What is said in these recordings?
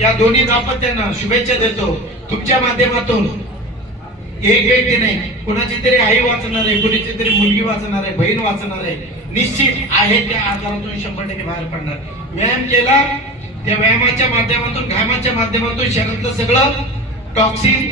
या दोन्ही दाम्पत्यांना शुभेच्छा देतो तुमच्या माध्यमातून। एक व्यक्ती नाही, कुणाची तरी आई वाचणार आहे, कुणाची तरी मुलगी वाचणार आहे, बहीण वाचणार आहे, निश्चित आहे त्या आजारातून 100% बाहेर पडणार। व्यायाम केला, त्या व्यायामाच्या माध्यमातून, घामाच्या माध्यमातून शरीरातलं सगळं टॉक्सिन,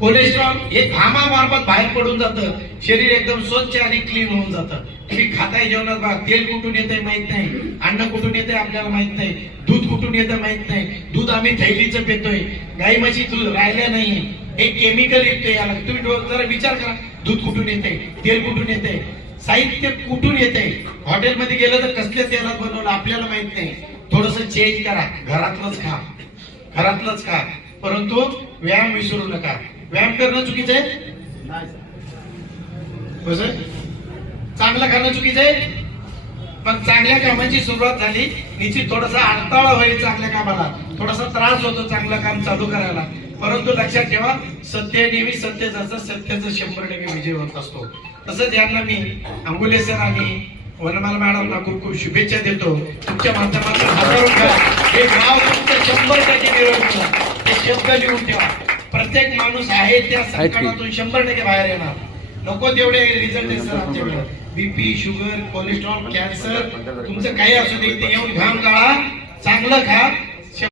कोलेस्ट्रॉल हे घामामार्फत बाहेर पडून जातं, शरीर एकदम स्वच्छ आणि क्लीन होऊन जातं। तुम्ही खाताय जेवणात बघा, तेल कुठून येतंय माहित नाही, अन्न कुठून येतंय आपल्याला माहित नाही, दूध कुठून येतं माहित नाही, दूध आम्ही थैलीचं पितोय, गाई म्हशी दूध राहिलं नाहीये, हे केमिकल येते याला। तुम्ही जरा विचार करा, दूध कुठून येते, तेल कुठून येते, साहित्य कुठून येते, हॉटेलमध्ये गेलं तर कसल्या तेलात बनवलं आपल्याला माहित नाही। थोडस चेंज करा, घरातलंच खा, घरातलंच खा, परंतु व्यायाम विसरू नका। व्यायाम करणं चुकीचं आहे, चांगलं करणं चुकीचं आहे, पण चांगल्या कामाची सुरुवात झाली, निश्चित थोडासा अडथळा होईल चांगल्या कामाला, थोडासा त्रास होतो चांगलं काम चालू करायला, परंतु लक्षात ठेवा सत्य नेहमी सत्य असतं, सत्याचा 100% विजय होत असतो। तसंच यांना मी अंगुले सर आणि वनमाला मॅडमला खूप खूप शुभेच्छा देतो। तुमच्या माध्यमातून हजारो हे गाव तुमचं 100% मिळवलं, हे शब्द लिहून ठेवा। प्रत्येक माणूस आहे त्या संकटातून 100% बाहेर येणार। नको तेवढे रिझल्ट आहे सर आमच्याकडे, बीपी, शुगर, कोलेस्ट्रॉल, कॅन्सर, तुमचं काही असू दे, ते येऊन घाम गाळा, चांगलं खा,